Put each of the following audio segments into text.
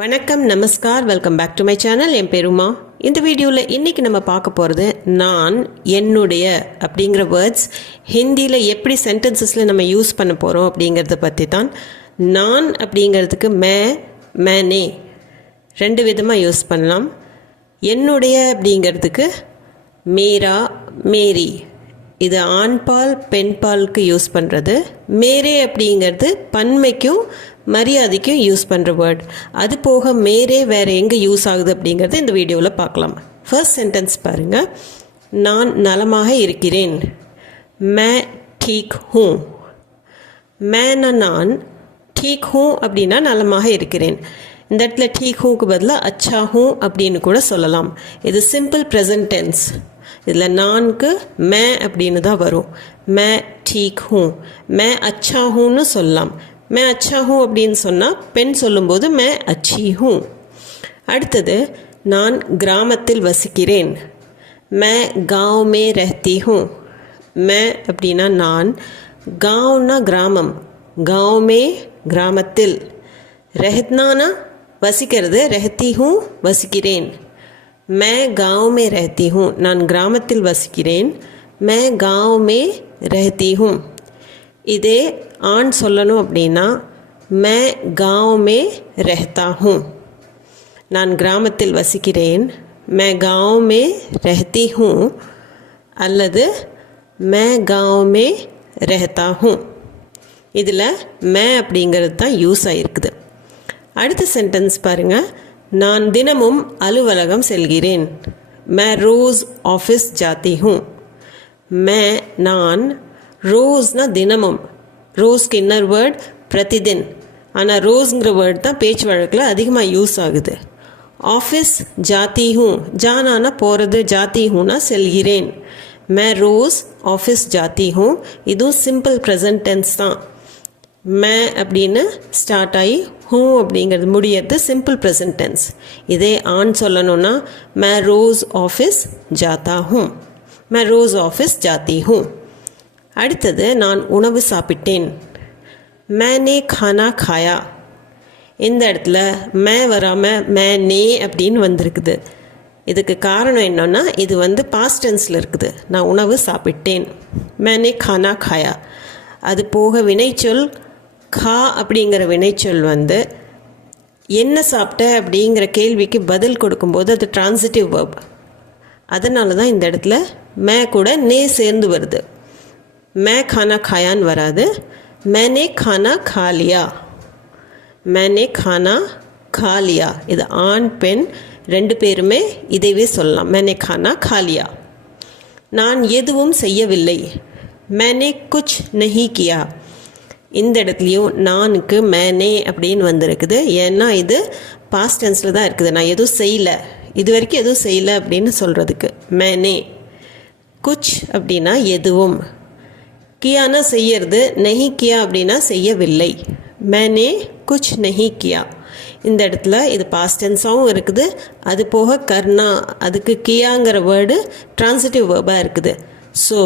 வணக்கம் நமஸ்கார் welcome back to my channel. என் பேர் உமா. இந்த வீடியோவில் இன்றைக்கி நம்ம பார்க்க போகிறது நான் என்னுடைய அப்படிங்கிற வேர்ட்ஸ் ஹிந்தியில் எப்படி சென்டென்சஸில் நம்ம யூஸ் பண்ண போகிறோம் அப்படிங்கிறத பற்றி தான். நான் அப்படிங்கிறதுக்கு மேனே ரெண்டு விதமாக யூஸ் பண்ணலாம். என்னுடைய அப்படிங்கிறதுக்கு மேரா மேரி, இது ஆண் பால் பெண் பாலுக்கு யூஸ் பண்ணுறது. மேரே அப்படிங்கிறது பன்மைக்கும் மரியாதைக்கும் யூஸ் பண்ணுற வேர்ட். அது போக மேரே வேறு எங்கே யூஸ் ஆகுது அப்படிங்கிறது இந்த வீடியோவில் பார்க்கலாம். ஃபர்ஸ்ட் சென்டென்ஸ் பாருங்கள். நான் நலமாக இருக்கிறேன். மே டீக் ஹூ. மேனா நான், டீக் ஹூ அப்படின்னா நலமாக இருக்கிறேன். இந்த இடத்துல டீக் ஹூக்கு பதிலாக அச்சா ஹூ அப்படின்னு கூட சொல்லலாம். இது சிம்பிள் ப்ரெசன்ட் டென்ஸ். இதில் நான்கு மே அப்படின்னு தான் வரும். மே டீக் ஹூ, மே அச்சா ஹூன்னு சொல்லலாம். மே அச்சா ஹூ அப்படின்னு சொன்னால் பெண் சொல்லும்போது மே அச்சி ஹூ. அடுத்தது நான் கிராமத்தில் வசிக்கிறேன். மே காவ் மே ரஹ்தி ஹூ. மே அப்படின்னா நான், காவ்னா கிராமம், காவ் மே கிராமத்தில், ரஹத்னானா வசிக்கிறது, ரஹ்தி ஹூ வசிக்கிறேன். மே காவ் மே ரஹ்தி ஹூ, நான் கிராமத்தில் வசிக்கிறேன். மே காவ் மே ரஹ்தி ஹூ. இதே ஆண் சொல்லணும் அப்படின்னா மே காவ் மே ரஹ்தா ஹூ, நான் கிராமத்தில் வசிக்கிறேன். மே காவ் மே ரஹ்தி ஹூ அல்லது மே காவ் மே ரஹ்தா ஹூ. இதில் மே அப்படிங்கிறது தான் யூஸ் ஆகிருக்குது. அடுத்த சென்டென்ஸ் பாருங்கள். நான் தினமும் அலுவலகம் செல்கிறேன். மே ரோஸ் ஆஃபீஸ் ஜாத்தி ஹூ. மே நான், ரோஸ்னா தினமும், ரோஸ்க்கு இன்னர் வேர்ட் பிரதிதின். ஆனால் ரோஸ்ங்கிற வேர்ட் தான் பேச்சு வழக்கில் அதிகமாக யூஸ் ஆகுது. ஆஃபீஸ் ஜாத்தி ஹூ, ஜானானா போகிறது, ஜாத்தி ஹூனா செல்கிறேன். மே ரோஸ் ஆஃபீஸ் ஜாத்தி ஹூ. இதுவும் சிம்பிள் ப்ரெசன்ட் டென்ஸ் தான். மே அப்படின்னு ஸ்டார்ட் ஆகி ஹூ அப்படிங்கிறது முடியறது சிம்பிள் ப்ரெசன்ட் டென்ஸ். இதே ஆண் சொல்லணும்னா மே ரோஸ் ஆஃபீஸ் ஜாத்தா ஹூ, மே ரோஸ் ஆஃபீஸ் ஜாத்தி ஹூ. அடுத்தது நான் உணவு சாப்பிட்டேன். மேனே கானா காயா. இந்த இடத்துல மே வராமல் மேனே அப்படின்னு வந்திருக்குது. இதுக்கு காரணம் என்னன்னா இது பாஸ்ட் டென்ஸில் இருக்குது. நான் உணவு சாப்பிட்டேன், மேனே கானா காயா. அது போக வினைச்சொல் கா அப்படிங்கிற வினைச்சொல் என்ன சாப்பிட்ட அப்படிங்கிற கேள்விக்கு பதில் கொடுக்கும்போது அது டிரான்சிட்டிவ் வேர்ப். அதனால தான் இந்த இடத்துல மே கூட நே சேர்ந்து வருது. மே கானா காயான்னு வராது. மேனே கானா காலியா, மேனே கானா காலியா. இது ஆண் பெண் ரெண்டு பேருமே இதைவே சொல்லலாம். மேனே கானா காலியா. நான் எதுவும் செய்யவில்லை. மேனே குச் நஹி கியா. இந்த இடத்துலையும் நானுக்கு மேனே அப்படின்னு வந்திருக்குது. ஏன்னா இது பாஸ்ட் டென்ஸில் தான் இருக்குது. நான் எதுவும் செய்யலை, இது வரைக்கும் எதுவும் செய்யலை அப்படின்னு சொல்கிறதுக்கு மேனே. குச் அப்படின்னா எதுவும், கியானா செய்யறது, நஹி கியா அப்படின்னா செய்யவில்லை. மேனே குச் நஹி கியா. இந்த இடத்துல இது பாஸ்ட் டென்ஸாகவும் இருக்குது. அது போக கர்னா, அதுக்கு கியாங்கிற வேர்டு டிரான்சிட்டிவ் வேர்பாக இருக்குது. ஸோ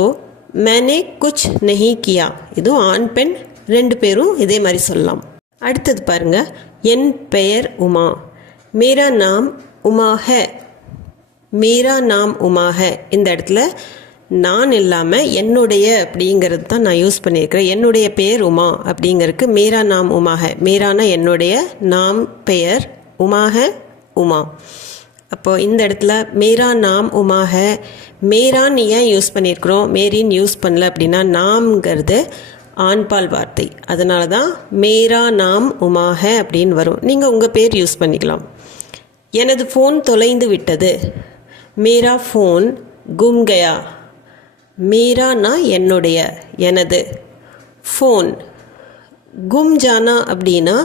மேனே குச் நஹி கியா. இதுவும் ஆண் பெண் ரெண்டு பேரும் இதே மாதிரி சொல்லலாம். அடுத்தது பாருங்கள். என் பெயர் உமா. மேரா நாம் உமா ஹே. மேரா நாம் உமா ஹே. இந்த இடத்துல நான் இல்லாமல் என்னுடைய அப்படிங்கிறது தான் நான் யூஸ் பண்ணியிருக்கிறேன். என்னுடைய பெயர் உமா அப்படிங்கிறதுக்கு மேரா நாம் உமா ஹே. மேரானா என்னுடைய, நாம் பெயர், உமா ஹே உமா. அப்போது இந்த இடத்துல மேரா நாம் உமா ஹே. மேரான்னு ஏன் யூஸ் பண்ணியிருக்கிறோம், மேரின்னு யூஸ் பண்ணல அப்படின்னா நாம்ங்கிறது ஆண்பால் வார்த்தை. அதனால தான் மேரா நாம் உமா ஹே அப்படின்னு வரும். நீங்கள் உங்கள் பேர் யூஸ் பண்ணிக்கலாம். எனது ஃபோன் தொலைந்து விட்டது. மேரா ஃபோன் கும் கயா. மேரானா என்னுடைய, எனது. ஃபோன் கும் ஜானா அப்படின்னா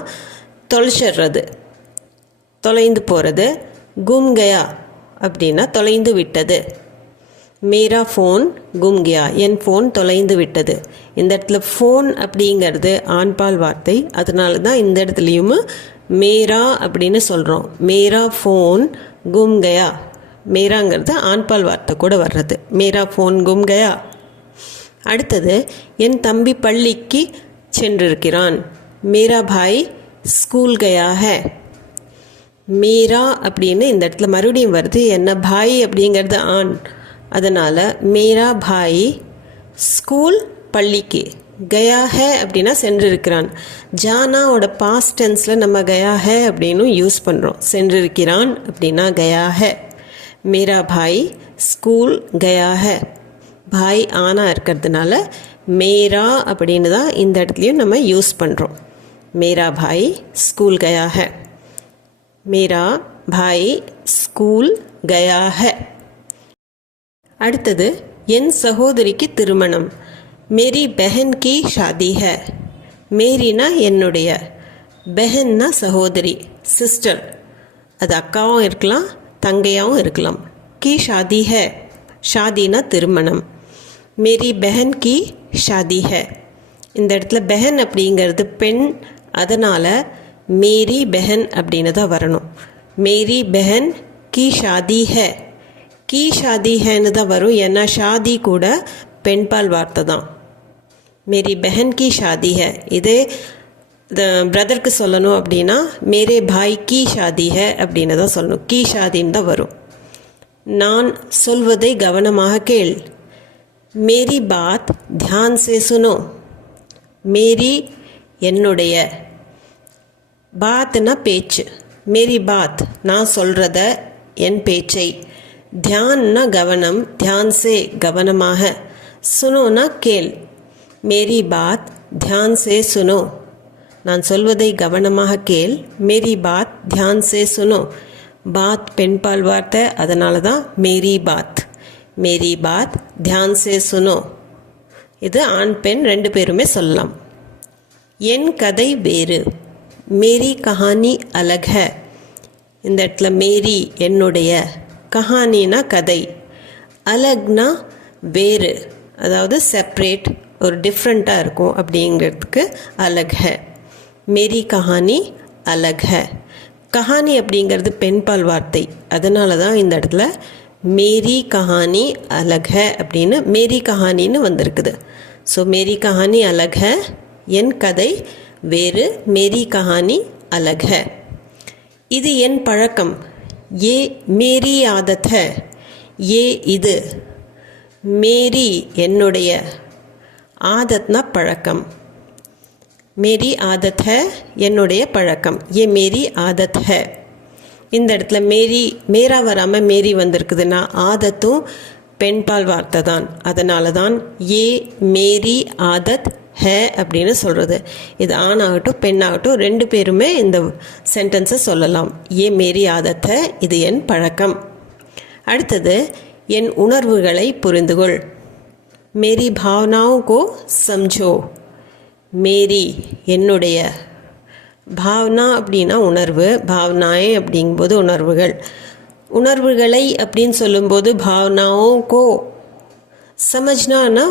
தொலைச்சிடுறது, தொலைந்து போகிறது. கும் கயா அப்படின்னா தொலைந்து விட்டது. மேரா ஃபோன் கும் கயா, என் ஃபோன் தொலைந்து விட்டது. இந்த இடத்துல ஃபோன் அப்படிங்கிறது ஆண்பால் வார்த்தை. அதனால தான் இந்த இடத்துலையும் மேரா அப்படின்னு சொல்கிறோம். மேரா ஃபோன் கும் கயா. மேராங்கிறது ஆண்பால் வார்த்தை கூட வர்றது. மேரா ஃபோன் கும் கயா. அடுத்தது என் தம்பி பள்ளிக்கு சென்றிருக்கிறான். மேரா பாய் ஸ்கூல் கயா ஹே. மேரா அப்படின்னு இந்த இடத்துல மறுபடியும் வருது. என்ன பாய் அப்படிங்கிறது ஆண், அதனால் மேரா பாய் ஸ்கூல் பள்ளிக்கு, கயா ஹே அப்படின்னா சென்றிருக்கிறான். ஜானாவோட பாஸ்ட் டென்ஸில் நம்ம கயா ஹே அப்படின்னு யூஸ் பண்ணுறோம். சென்றிருக்கிறான் அப்படின்னா கயா ஹே. மேரா பாய் ஸ்கூல் கயா ஹே. பாய் ஆணாக இருக்கிறதுனால மேரா அப்படின்னு தான் இந்த இடத்துலையும் நம்ம யூஸ் பண்ணுறோம். மேரா பாய் ஸ்கூல் கயா ஹே. மேரா பாய் ஸ்கூல் கயா ஹே. அடுத்தது என் சகோதரிக்கு திருமணம். மேரி பெஹன் கி ஷாதி ஹே. மேரினா என்னுடைய, பெஹன்னா சகோதரி, சிஸ்டர். அது அக்காவும் இருக்கலாம் தங்கையாகவும் இருக்கலாம். கி ஷாதி ஹே, ஷாதினா திருமணம். மேரி பெஹன் கி ஷாதி ஹே. இந்த இடத்துல பெஹன் அப்படிங்கிறது பெண், அதனால் மேரி பெஹன் அப்படின்னு தான் வரணும். மேரி பெஹன் கி ஷாதி ஹே. கி ஷாதி ஹேன்னு தான் வரும், ஏன்னா ஷாதி கூட பெண்பால் வார்த்தை தான். மேரி பெஹன் கி ஷாதி ஹே. இதே பிரதருக்கு சொல்லணும் அப்படின்னா மேரே பாய் கி ஷாதி ஹே அப்படின்னு தான் சொல்லணும். கி ஷாதின்னு தான் வரும். நான் சொல்வதை கவனமாக கேள். மேரி பாத் தியான் சே சுனோ. மேரி என்னுடைய, பாத்னா பேச்சு, மேரி பாத் நான் சொல்கிறத, என் பேச்சை, தியான்னா கவனம், தியான் சே கவனமாக, சுனோனா கேள். மேரி பாத் தியான் சே சுனோ, நான் சொல்வதை கவனமாக கேள். மேரி பாத் தியான் சே சுனோ. பாத் பெண்பால் வார்த்தை, அதனால தான் மேரி பாத். மேரி பாத் தியான் சே சுனோ. இது ஆண் பெண் ரெண்டு பேருமே சொல்லலாம். என் கதை வேறு. மேரி கஹானி அலக் ஹை. இந்த இடத்துல மேரி என்னுடைய, கஹானினா கதை, அலக்னா வேறு, அதாவது செப்ரேட், ஒரு டிஃப்ரெண்ட்டாக இருக்கும் அப்படிங்கிறதுக்கு அலக் ஹை. மேரி கஹானி அலக் ஹை. கஹானி அப்படிங்கிறது பெண்பால் வார்த்தை, அதனால தான் இந்த இடத்துல மேரி கஹானி அலக் ஹை அப்படின்னு மேரி கஹானின்னு வந்திருக்குது. ஸோ மேரி கஹானி அலக் ஹை, என் கதை வேறு, மேரி கஹானி அலக் ஹை. இது என் பழக்கம். ये मेरी आदत है. ये இது, மேரி என்னுடைய, ஆதத்னா பழக்கம். மேரி ஆதத் ஹை என்னுடைய பழக்கம். ये मेरी आदत है. இந்த இடத்துல மேரி மேரா வராமல் மேரி வந்திருக்குதுன்னா ஆதத்தும் பெண்பால் வார்த்தை தான், அதனால தான் ஏ மேரி ஆதத் ஹே அப்படின்னு சொல்கிறது. இது ஆணாகட்டும் பெண்ணாகட்டும் ரெண்டு பேருமே இந்த சென்டென்ஸை சொல்லலாம். ஏ மேரி ஆதத் ஹே, இது என் பழக்கம். அடுத்தது என் உணர்வுகளை புரிந்துகொள். மேரி பாவனாओं को समझो. மேரி என்னுடைய, பாவனா அப்படின்னா உணர்வு, பாவனாயே அப்படிங்கும்போது உணர்வுகள். உணர்வுகளை அப்படின்னு சொல்லும்போது பாவனாओं को, சமஜ்னானா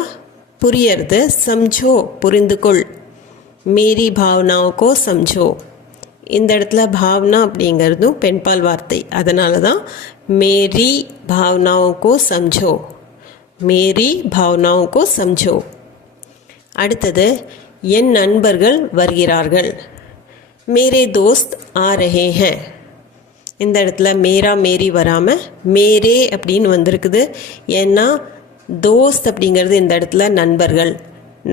புரியறது, சம்ஜோ புரிந்துகொள். மேரி பாவனாओं को समझो. இந்த இடத்துல பாவனா அப்படிங்கிறதும் பெண்பால் வார்த்தை, அதனால தான் மேரி பாவனாओं को समझो. மேரி பாவனாओं को समझो. அடுத்தது என் நண்பர்கள் வருகிறார்கள். மேரே தோஸ்த் ஆ ரஹே ஹேன். இந்த இடத்துல மேரா மேரி வராமல் மேரே அப்படின்னு வந்திருக்குது. ஏன்னா தோஸ்த் அப்படிங்கிறது இந்த இடத்துல நண்பர்கள்.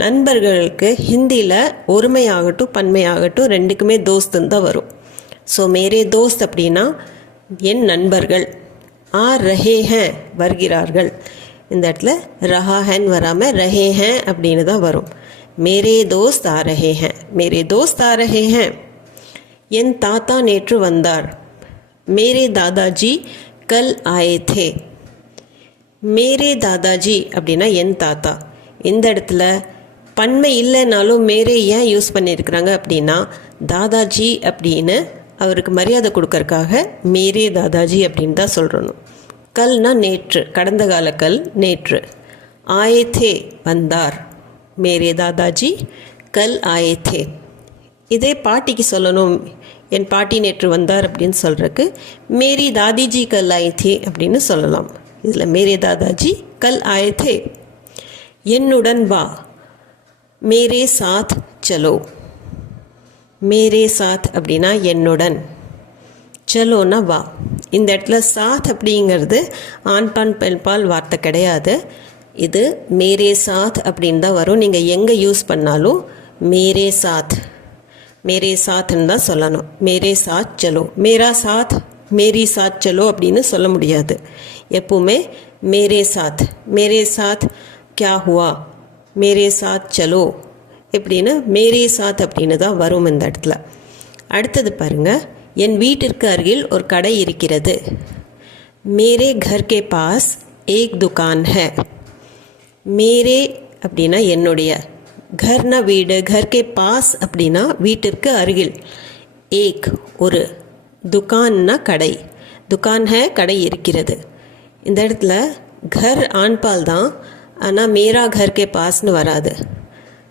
நண்பர்களுக்கு ஹிந்தியில் ஒருமையாகட்டும் பன்மையாகட்டும் ரெண்டுக்குமே தோஸ்துன்னு தான் வரும். ஸோ மேரே தோஸ்த் அப்படின்னா என் நண்பர்கள். ஆ ரஹே ஹேன் வருகிறார்கள். இந்த இடத்துல ரஹா ஹேன் வராமல் ரஹே ஹேன் அப்படின்னு தான் வரும். மேரே தோஸ்த் ஆ ரஹே ஹேன், மேரே தோஸ்த் ஆ ரஹே ஹேன். என் தாத்தா நேற்று வந்தார். மேரே தாதாஜி கல் ஆயே தே. மேரே தாதாஜி அப்படின்னா என் தாத்தா. இந்த இடத்துல பன்மை இல்லைனாலும் மேரே ஏன் யூஸ் பண்ணியிருக்கிறாங்க அப்படின்னா தாதாஜி அப்படின்னு அவருக்கு மரியாதை கொடுக்கறக்காக மேரே தாதாஜி அப்படின்னு தான் சொல்கிறணும். கல்னா நேற்று, கடந்த கால கல் நேற்று. ஆயே தே வந்தார். மேரே தாதாஜி கல் ஆயே தே. இதே பாட்டிக்கு சொல்லணும், என் பாட்டி நேற்று வந்தார் அப்படின்னு சொல்கிறதுக்கு மேரி தாதிஜி கல் ஆயே தே அப்படின்னு சொல்லலாம். இதில் மேரே தாதாஜி கல் ஆயே தே. என்னுடன் வா. மேரே சாத் சலோ. மேரே சாத் அப்படின்னா என்னுடன். சலோனா வா. இந்த இடத்துல சாத் அப்படிங்கிறது ஆண்பால் பெண்பால் வார்த்தை கிடையாது. இது மேரே சாத் அப்படின்னு தான் வரும். நீங்கள் எங்கே யூஸ் பண்ணாலும் மேரே சாத்ன்னு தான் சொல்லணும். மேரே சாத் சலோ. மேரா சாத் மேரி சாத் சலோ அப்படின்னு சொல்ல முடியாது. எப்பவுமே மேரே சாத் கியா ஹுவா, மேரே சாத் சலோ எப்படின்னு மேரே சாத் அப்படின்னு தான் வரும் இந்த இடத்துல. அடுத்தது பாருங்கள், என் வீட்டிற்கு அருகில் ஒரு கடை இருக்கிறது. மேரே घर के पास एक दुकान है. மேரே அப்படின்னா என்னுடைய, கர்னா வீடு, घर के पास அப்படின்னா வீட்டிற்கு அருகில், ஏக் ஒரு, துகான்னா கடை, துகான் ஹே கடை இருக்கிறது. இந்த இடத்துல கர் ஆண்பால் தான், ஆனால் மேரா घर के पासன்னு வராது.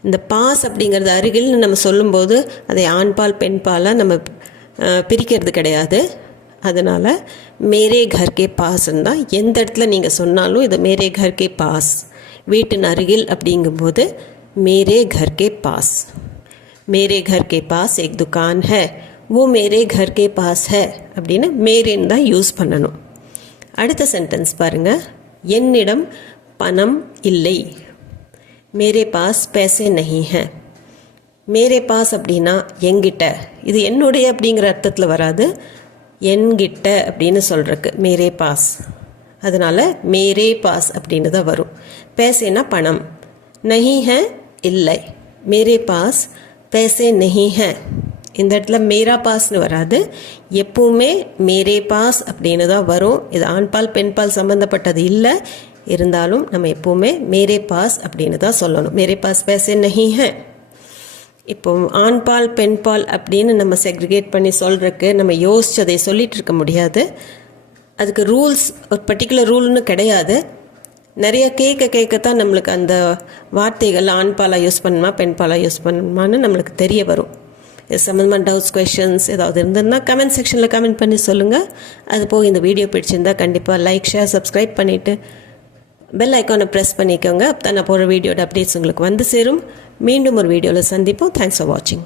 இந்த பாஸ் அப்படிங்கிறது அருகில்னு நம்ம சொல்லும்போது அதை ஆண்பால் பெண்பாலாக நம்ம பிரிக்கிறது கிடையாது. அதனால் மேரே घर के पासன்னு தான் எந்த இடத்துல நீங்கள் சொன்னாலும் இது மேரே घर के पास, வீட்டின் அருகில் அப்படிங்கும்போது மேரே घर के पास. மேரே घर के पास एक दुकान है, वो मेरे घर के पास है அப்படின்னு மேரேன்னு தான் யூஸ் பண்ணணும். அடுத்த சென்டென்ஸ் பாருங்கள், என்னிடம் பணம் இல்லை. மேரே பாஸ் पैसे नहीं हैं. மேரே பாஸ் அப்படின்னா என்கிட்ட, இது என்னுடைய அப்படிங்கிற அர்த்தத்தில் வராது, என்கிட்ட அப்படின்னு சொல்கிறக்கு மேரே பாஸ். அதனால் மேரே பாஸ் அப்படின்னு தான் வரும். பேசேனா பணம், நஹி ஹே இல்லை, மேரே பாஸ் பேசே நஹி ஹே. இந்த இடத்துல மேரா பாஸ்னு வராது, எப்பவுமே மேரே பாஸ் அப்படின்னு தான் வரும். இது ஆண்பால் பெண்பால் சம்மந்தப்பட்டது இல்லை, இருந்தாலும் நம்ம எப்போவுமே மேரே பாஸ் அப்படின்னு தான் சொல்லணும். மேரே பாஸ் பேசே நஹி ஹே. இப்போ ஆண்பால் பெண்பால் அப்படின்னு நம்ம செக்ரிகேட் பண்ணி சொல்கிறதுக்கு நம்ம யோசிச்சதை சொல்லிகிட்டு இருக்க முடியாது. அதுக்கு ரூல்ஸ், ஒரு பர்டிகுலர் ரூல்னு கிடையாது. நிறைய கேட்கத்தான் நம்மளுக்கு அந்த வார்த்தைகள் ஆண்பாலாக யூஸ் பண்ணணுமா பெண்பாலாக யூஸ் பண்ணணுமான்னு நம்மளுக்கு தெரிய வரும். இது சம்மந்தமாக டவுட்ஸ், கொஷின்ஸ் ஏதாவது இருந்ததுன்னா கமெண்ட் செக்ஷனில் கமெண்ட் பண்ணி சொல்லுங்கள். அது போக இந்த வீடியோ பிடிச்சிருந்தா கண்டிப்பாக லைக், ஷேர், சப்ஸ்கிரைப் பண்ணிவிட்டு பெல் ஐக்கானை ப்ரெஸ் பண்ணிக்கோங்க. அப்போ தான் நான் போகிற வீடியோட அப்டேட்ஸ் உங்களுக்கு வந்து சேரும். மீண்டும் ஒரு வீடியோவில் சந்திப்போம். தேங்க்ஸ் ஃபார் வாட்சிங்.